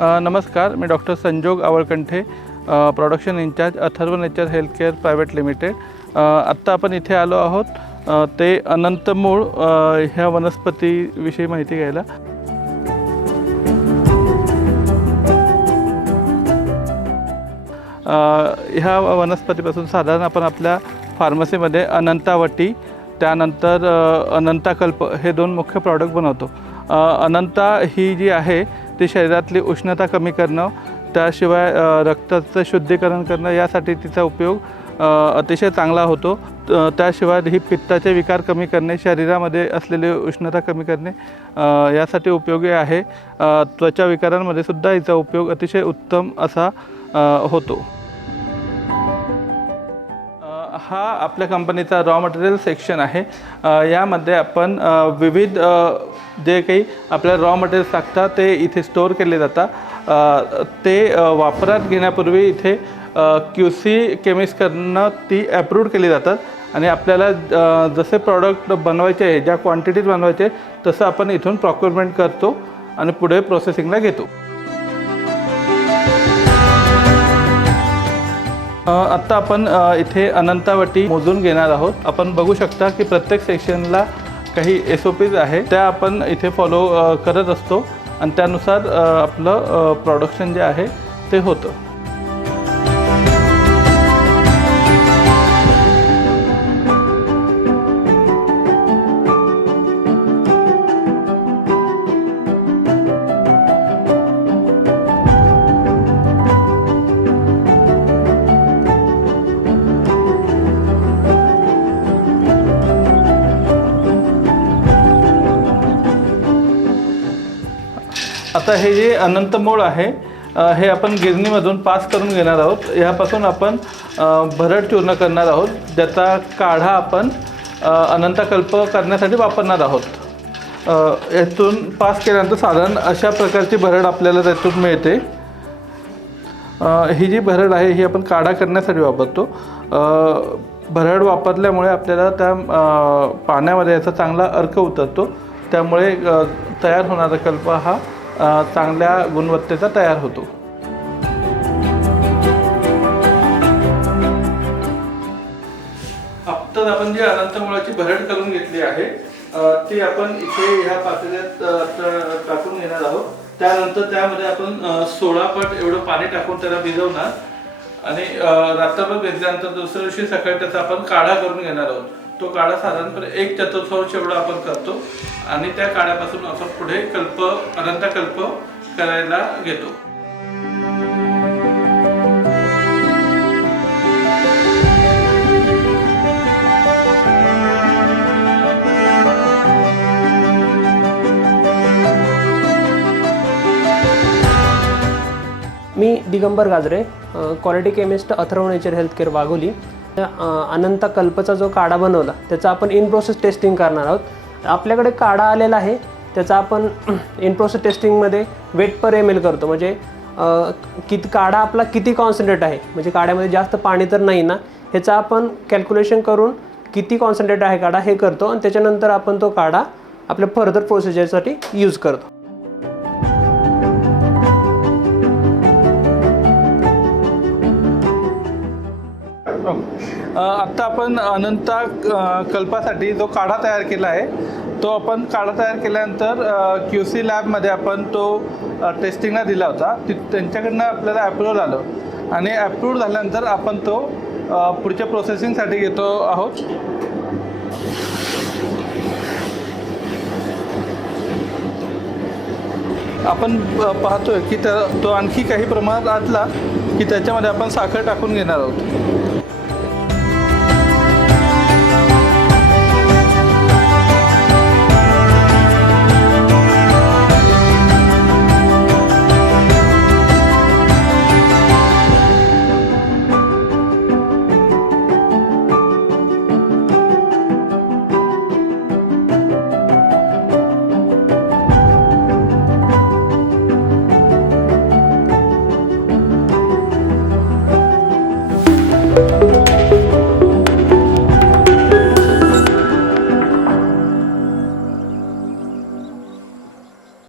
नमस्कार, मी doctor Sanjog Awalkanthe, production incharge Atharva nature healthcare private limited. आत्ता आपण इथे आलो आहोत ते अनंतमूळ ह्या वनस्पतीविषयी माहिती घ्यायला। ह्या वनस्पतीपासून साधारण आपण आपल्या फार्मसीमध्ये अनंतावटी त्यानंतर अनंताकल्प हे दोन मुख्य प्रॉडक्ट बनवतो। अनंता ही जी आहे ती शरीरातली उष्णता कमी करणं, त्याशिवाय रक्ताचं शुद्धीकरण करणं यासाठी तिचा उपयोग अतिशय चांगला होतो। त्याशिवाय ही पित्ताचे विकार कमी करणे, शरीरामध्ये असलेली उष्णता कमी करणे यासाठी उपयोगी आहे। त्वचा विकारांमध्ये सुद्धा हिचा उपयोग अतिशय उत्तम असा होतो। हा आपल्या कंपनीचा रॉ मटेरियल सेक्शन आहे। यामध्ये आपण विविध जे काही आपल्या रॉ मटेरियल्स लागतात ते इथे स्टोअर केले जातात। ते वापरात घेण्यापूर्वी इथे QC केमिस्टकडनं ती अप्रूव्ड केली जातात आणि आपल्याला जसे प्रॉडक्ट बनवायचे आहे, ज्या क्वांटिटीत बनवायचे तसं आपण इथून प्रोक्युरमेंट करतो आणि पुढे प्रोसेसिंगला घेतो। आत्ता आपण इथे अनंतावटी मोजून घेणार आहोत। आपण बघू शकता की प्रत्येक सेक्शनला काही SOPs आहे, त्या आपण इथे फॉलो करत असतो आणि त्यानुसार आपलं प्रोडक्शन जे आहे ते होतं। आता हे जे अनंतमूळ आहे हे आपण गिरणीमधून पास करून घेणार आहोत। यापासून आपण भरड चूर्ण करणार आहोत, ज्याचा काढा आपण अनंताकल्प करण्यासाठी वापरणार आहोत। यातून पास केल्यानंतर साधारण अशा प्रकारची भरड आपल्याला त्यातून मिळते। ही जी भरड आहे ही आपण काढा करण्यासाठी वापरतो। भरड वापरल्यामुळे आपल्याला त्या पाण्यामध्ये याचा चांगला अर्क उतरतो, त्यामुळे तयार होणारा कल्प हा चांगल्या गुणवत्तेचा तयार होतो। आता आपण जी अनंतमुळाची भरड करून घेतली आहे ती आपण इथे ह्या पातेल्यात टाकून घेणार आहोत। त्यानंतर त्यामध्ये आपण 16 पट एवढं पाणी टाकून त्याला भिजवणार आणि रात्रभर भिजल्यानंतर दुसऱ्या दिवशी सकाळी त्याचा आपण काढा करून घेणार आहोत। तो काढा साधारणपणे 1/4 एवढा आपण करतो आणि त्या काढ्यापासून आपण पुढे अनंताकल्प करायला घेतो। मी Digambar Gajare, quality chemist Atharva nature healthcare Wagholi. अनंताकल्पचा जो काढा बनवला त्याचा आपण इन प्रोसेस टेस्टिंग करणार आहोत। आपल्याकडे काढा आलेला आहे, त्याचा आपण इन प्रोसेस टेस्टिंगमध्ये वेट पर ml करतो, म्हणजे काढा आपला किती कॉन्सन्ट्रेट आहे, म्हणजे काढ्यामध्ये जास्त पाणी तर नाही ना, ह्याचा आपण कॅल्क्युलेशन करून किती कॉन्सन्ट्रेट आहे काढा हे करतो आणि त्याच्यानंतर आपण तो काढा आपल्या फर्दर प्रोसिजरसाठी यूज करतो। आत्ता आपण अनंताकल्पासाठी जो काढा तयार केला आहे तो आपण काढा तयार केल्यानंतर QC लॅबमध्ये आपण तो टेस्टिंगला दिला होता। त्यांच्याकडनं आपल्याला अप्रूव्हल आलं आणि अप्रूव्ह झाल्यानंतर आपण तो पुढच्या प्रोसेसिंगसाठी घेतो आहोत। आपण पाहतोय की तो आणखी काही प्रमाणात आटला की त्याच्यामध्ये आपण साखर टाकून घेणार आहोत।